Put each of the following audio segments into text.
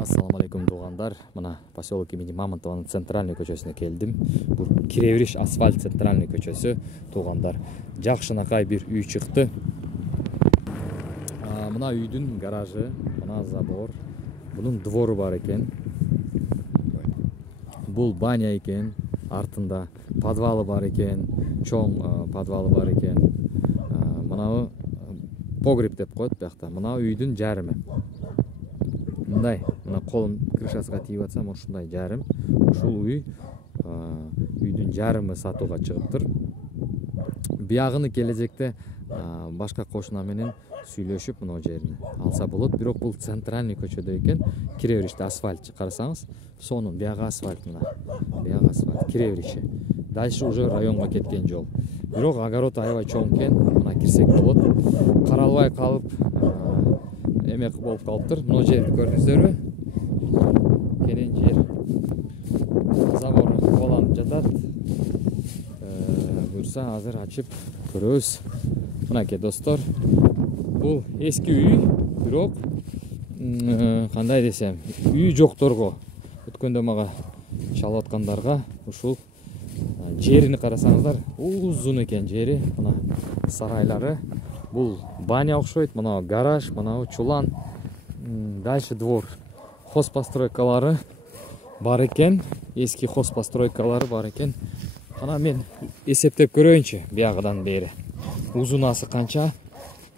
Ассаламу алейкум туугандар. Мына поселок имени Мамонтованын центральный көчөсүнө келдим. Бул Кире-бериш асфальт центральный көчөсү туугандар. Жакшынакай бир үй чыкты. Мына үйдүн гаражы, мына забор, бунун двору бар экен. Бул баня экен, артында подвалы бар экен, чоң подвалы бар экен. Мына погреб деп коет биякта. Мына үйдүн жарымы. Мындай, мына колум крышасына тийип атсам, ушундай жарым. Ушул үйдүн жарымы сатууга чыгыптыр. Биягыны келечекте башка кошуна менен сүйлөшүп мына жерин алса болот. Бирок бул центральный көчөдө экен. Кире-бериште асфальт карасаңыз, сонун биягы асфальт мына. Биягы асфальт Кире-бериши. Дальше уже районго кеткен жол. Бирок огород аябай чоң экен. Мына кирсек болот. Каралбай калып, эме болуп калыптыр. Мына жерди көрдүңүздөрбү? Кенен жер. Забор коланып жатат. Буюрса азыр ачып көрөбүз. Мынакей достор. Бул эски үй, бирок кандай десем, үй жокторго, өткөндө мага чалып аткандарга ушул жерини карасаңыздар, узун экен жери. Мына сарайлары. Бул баня окшойт, мына гараж, мына чулан. Дальше двор. Хозпостройкалары бар экен. Эски хозпостройкалары бар экен. Ана мен эсептеп көрөйүнчү биягыдан бери. Узунасы канча?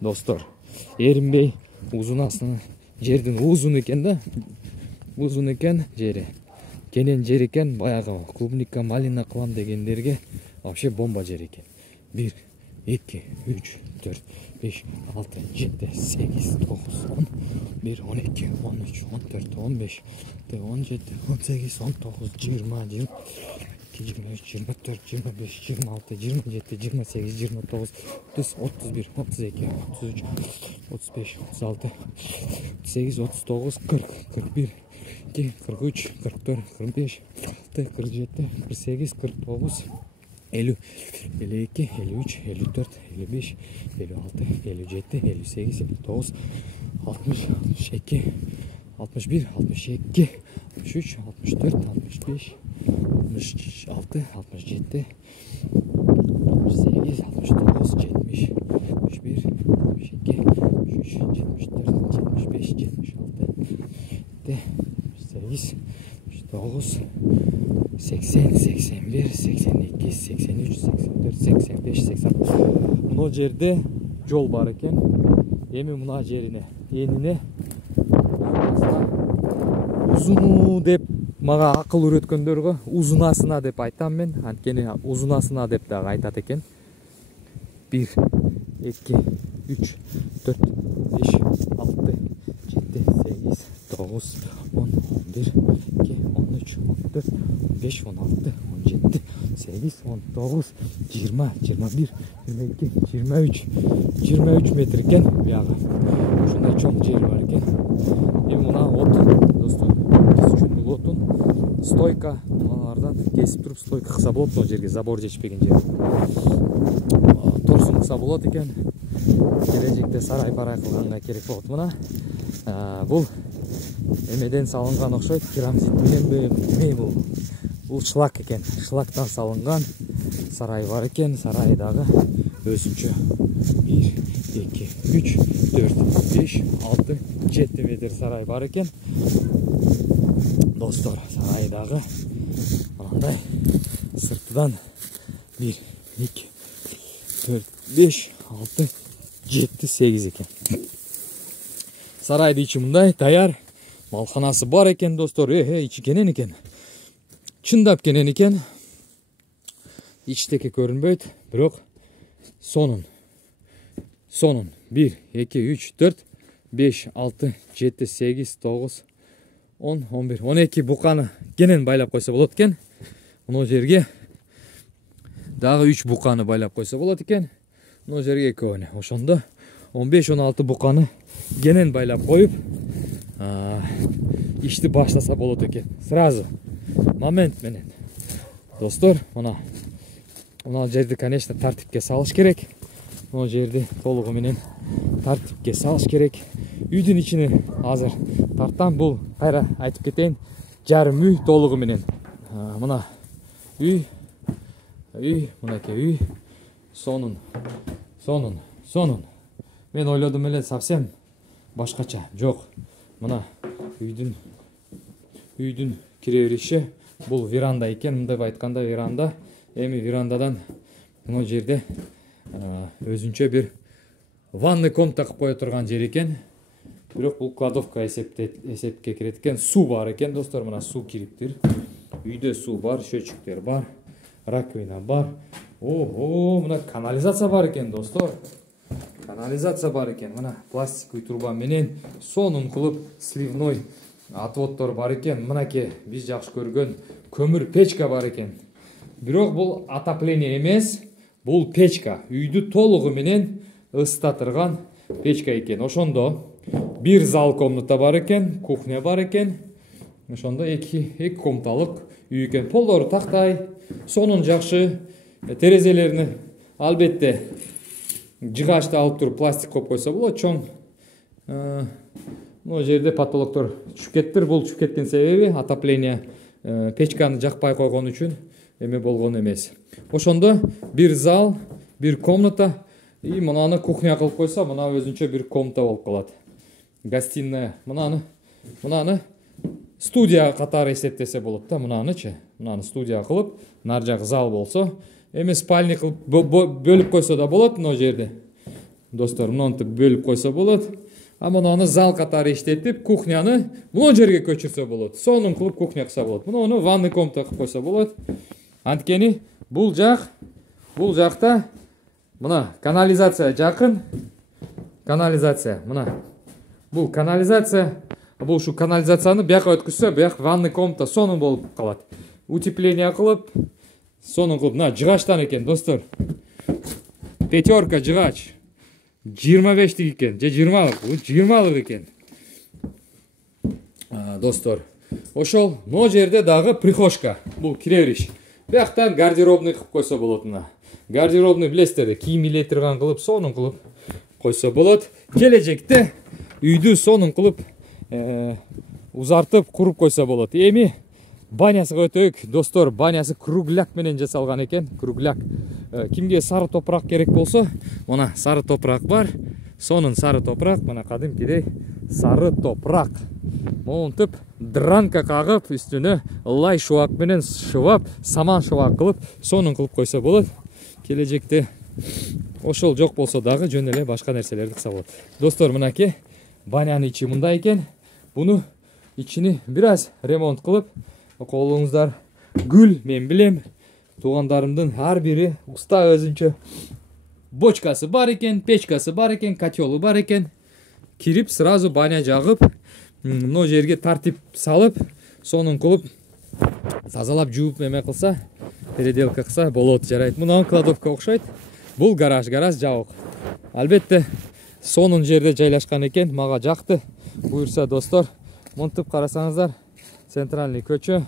Достор, эринбей узунасын, жердин узун экен да. Узун экен жери. Кенен жер экен, баягы клубника, малина кылам дегендерге вообще бомба жер экен. 1, 2, 3, 4, 5, 6, 7, 8, 9, 10, 1, 12, 13, 14, 15, 17, 18, 19, 20, 22, 23, 24, 25, 26, 27, 28, 29, 30, 31, 32, 33, 35, 36, 38, 39, 40, 41, 42, 43, 44, 45, 46, 47, 48, 49, 50, 52, 53, 54, 55, 56, 57, 58, 59, 60, 62, 61, 62, 63, 64, 65, 66, 67, 68, 69, 70, 71, 72, 73, 74, 75, 76, 78, 79, 80, 81, 82, 83, 84, 85, 86. Мына жерде жол бар экен. Эми мына жерине, энине узуну деп мага акыл үйрөткөндөргө узунасына деп айтам мен. Анткени узунасына деп дагы айтат экен. 1, 2, 3, 4, 5, 6, 7, 8, 9, 10, 11, 12, 13, 14, 15, 16, 17, 18, 19, 20, 21, 22, 23, 23 метр экен биягы. Ушундай чоң жер бар экен. Эми мына отун, достор, биз үчүн бул отун стойка, алардан кесип туруп стойка кылса болот. Мына жерге забор жетишпеген жер. Торсун кылса болот экен. Келечекте сарай-парай кылганга керек болот. Мына бул эмеден салынган окшойт, керамзит мененби бул? Бул шлак экен. Шлактан салынган сарай бар экен. Сарай дагы өзүнчө 1, 2, 3, 4, 5, 6, 7 метр сарай бар экен. Достор, сарай дагы мындай сыртынан 1, 2, 4, 5, 6, 7, 8 экен. Сарайдын ичи мындай даяр. Малханасы бар экен, достор. Ичи кенен экен. Чындап кенен экен. Ичтеки көрүнбөйт, бирок сонун. 1, 2, 3, 4, 5, 6, 7, 8, 9, 10, 11, 12 буканы кенен байлап койсо болот экен. Мына жерге дагы 3 буканы байлап койсо болот экен. Мына жерге экөөнү. Ошондо 15-16 буканы кенен байлап коюп, ишти баштаса болот экен. Сразу момент менен. Достор, мына жерди, конечно, тартипке салыш керек. Мына жерди толугу менен тартипке салыш керек. Үйдүн ичини азыр тартам. Бул кайра айтып кетейин, жарым үй толугу менен. Мына үй, мынакей үй. Сонун. Мен ойлодум эле совсем башкача. Жок. Мына үйдүн кире бериши бул веранда экен. Мындай айтканда веранда. Эми верандадан мына жерде өзүнчө бир ванный комната кылып кое турган жер экен. Бирок бул кладовка эсепке кирет экен. Суу бар экен, достор. Мына суу кириптир. Үйдө суу бар, счетчиктер бар, раковина бар. Мына канализация бар экен, достор. Канализация бар экен. Мына пластиковый труба менен сонун кылып сливной отводдор бар экен. Мынаке биз жакшы көргөн көмүр печка бар экен. Бирок бул отопление эмес, бул печка. Үйдү толугу менен ысытатырган печка экен. Ошондо бир зал комната бар экен, кухня бар экен. Ошондо эки комнаталык үй экен. Полдору тактай, сонун жакшы. Терезелерини албетте жыгачты алып туруп пластик коюп койсо болот. Чоң могу жерде потолоктор түшүп кеттир. Бул түшүп кеткен себеби отопление печканы жакпай койгон үчүн эме болгон эмес. Ошондо бир зал, бир комната и мынаны кухня кылып койсо, мына өзүнчө бир комната болуп калат. Гостиная. Мынаны студия катары эсептесе болот да. Мынаны студия кылып, нар жак зал болсо, эми спальня кылып бөлүп койсо да болот мына жерде. Достор, мынтип бөлүп койсо болот. А мынаны зал катары иштетип, кухняны мына жерге көчүрсө болот. Сонун кылып кухня кылса болот. Муну ванный комната кылып койсо болот. Анткени бул жакта мына канализация жакын. Канализация мына. Бул канализация, бул ушу канализацияны бияка өткүзсө, бияк ванный комната сонун болуп калат. Утепление кылып, сонун кылып, мына жыгачтан экен, достор. Пятерка жыгач. 25-тик экен, же 20-лык экен. Достор, ошол могу жерде дагы прихожка. Бул кире бериш. Бияктан гардеробный кылып койсо болот мына. Гардеробный билесиздер, кийим илей турган кылып, сонун кылып койсо болот. Келечекте үйдү сонун кылып узартып куруп койсо болот. Эми банясыга өтөйүк, достор. Банясы кругляк менен жасалган экен. Кругляк. Кимге сары топурак керек болсо, мына сары топурак бар. Сонун сары топурак, мына кадимкидей сары топурак. Монтип дранка кагып, үстүнө лай шубак менен шубап, саман шубак кылып, сонун кылып койсо болот. Келечекте ошол жок болсо дагы жөн эле башка нерселерди кылса болот. Достор, мынакей банянын ичи мындай экен. Буну ичини бир аз ремонт кылып, колуңуздар гүл, мен билем, туугандарымдын ар бири уста өзүнчө бочкасы бар экен, печкасы бар экен, котелу бар экен. Кирип сразу баня жагып, мына жерге тартип салып, сонун кылып тазалап жууп эме кылса, переделка кылса болот, жарайт. Мына кладовка окшойт. Бул гараж жабык. Албетте сонун жерде жайлашкан экен, мага жакты. Буюрса, достор, монтип карасаңыздар, центральный көчө,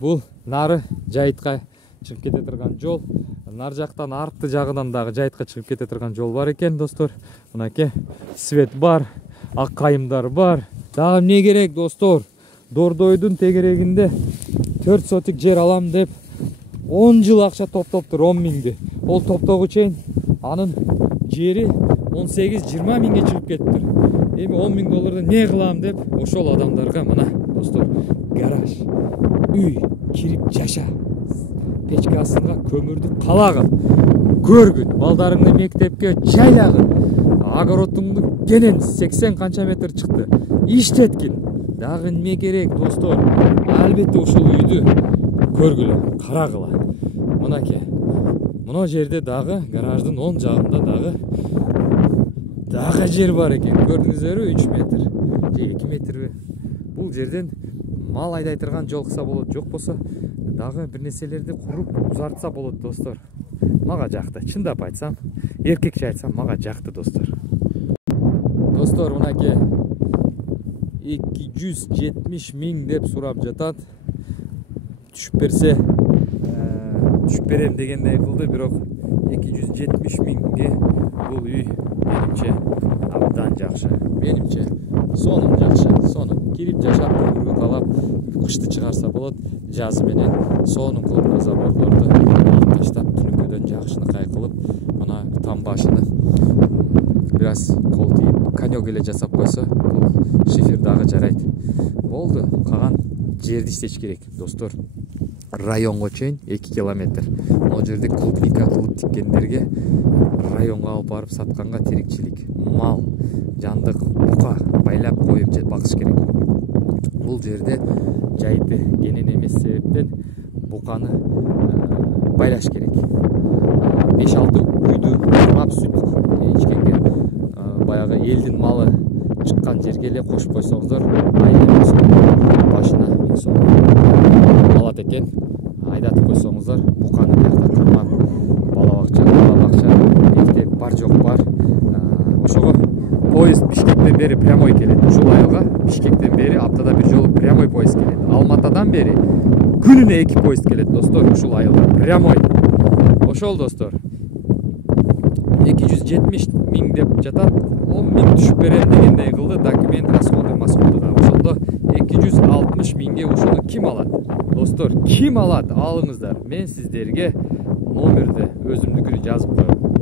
бул нары жайытка чыгып кете турган жол. Нар жактан арты жагынан дагы жайытка чыгып кете турган жол бар экен, достор. Мынакей свет бар, ак кайымдар бар. Дагы эмне керек, достор? Дордойдун тегерегинде 4 сотик жер алам деп 10 жыл акча топтоптур, 10 миңди. Ол топтогу чейин анын жери 18-20 миңге чыгып кеттир. Эми 10 миң долларды не кылам деп ошол адамдарга мына, достор, гараж, үй, кирип жаша. Печкасынга көмүрдү калагын, көргүн, балдарыңды мектепке жайлагын, огородуңду кенен 80 канча метр чыкты, иштеткин. Дагы эмне керек, достор? Албетте ушул үйдү көргүлө, карагыла. Мынакей. Мына жерде дагы гараждын оң жагында дагы жер бар экен. Көрдүңүздөрбү? 3 метр же 2 метрби? Бул жерден мал айдай турган жол кылса болот, жок болсо дагы бир нерселерди куруп узартса болот, достор. Мага жакты. Чындап айтсам, эркекче айтсам, мага жакты, достор. Достор, мынакей 270 миң деп сурап жатат. Түшүп берсе, түшүп берем дегендей кылды, бирок 270 миңге бул үй менимче абдан жакшы. Менимче сонун жакшы. Сонун кирип жашап өмүргө калап кышты чыгарса болот. Жазы менен сонун кылып мазаборлорду алып таштап түнүкөдөн жакшыныкай кылып мына там башыны бир аз кол тийип конек эле жасап койсо бул шифер дагы жарайт. Болду. Калган жерди иштеш керек, достор. Районго чейин 2 километр. Ал жерде клубника кылып тиккендерге районго алып барып сатканга тирикчилик. Мал, жандык, бука байлап коюп бакыш керек. Бул жерде жайты кенен эмес себептен буканы байлаш керек. 5-6 үйдү урап сүт ичкенге баягы элдин малы чыккан жерге эле кошуп койсоңуздар, айдын башына 1000 сом алат экен. Айдатып койсоңуздар, буканы бuyakta кырман бала бакча, мектеп бар жок бар. Ошого поезд Бишкектен бери прямой келет. Ушул айылга Бишкектен бери аптада бир жолу прямой поезд келет. Алматадан бери күнүнө 2 поезд келет, достор, ушул айылга прямой. Ошол, достор. 270 миң деп жатат. 10 миң түшүп берем дегендей кылды, документ расходу да. Ошондо 260 миңге ушуну ким алат? Достор, ким алат? Алыңыздар. Мен сиздерге номерди өзүмдүкүнү жазып коем.